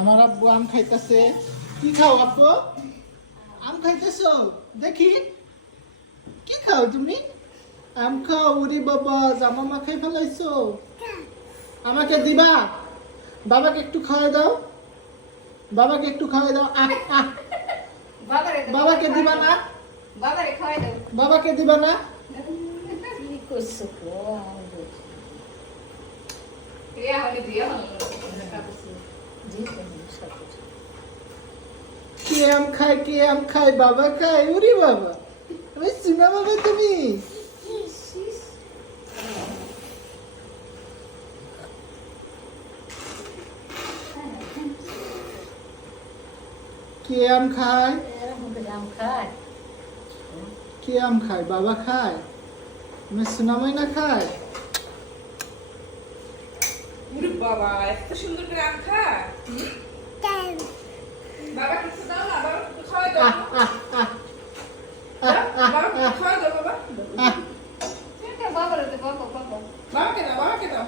আমার আব্বু আম খাইতেছে। কি খাও আব্বু? আম খাইতেছো? দেখি কি খাও তুমি? আম খাও? ওরে বাবা, জামা মাখাই ফেলাইছো। আমাকে দিবা? বাবাকে একটু খাওয়াই দাও, বাবাকে একটু খাওয়াই দাও। আহ আহ, বাবাকে দিবা না? বাবারে খাওয়াই দাও। বাবাকে দিবা না? কি করছো গো? বিয়া হলে বিয়া হলো। কে আম খায়, কে আম খায়? বাবা খায়? ওরে বাবা, আমি চিনা বাবা তুমি। কে আম খায়? আম খায়। কে আম খায়? বাবা খায়? আমি সোনামাই না খায়? ওরে বাবা, এত সুন্দর করে আম খা। বাবা কিছু দাও না, বাবা কিছু খাওয়াই দাও। আহ আহ আহ বাবা কিছু খাওয়াই দাও বাবা। বাবারে দে, বাবা বাবা। বাবাকে দাও, বাবাকে দাও।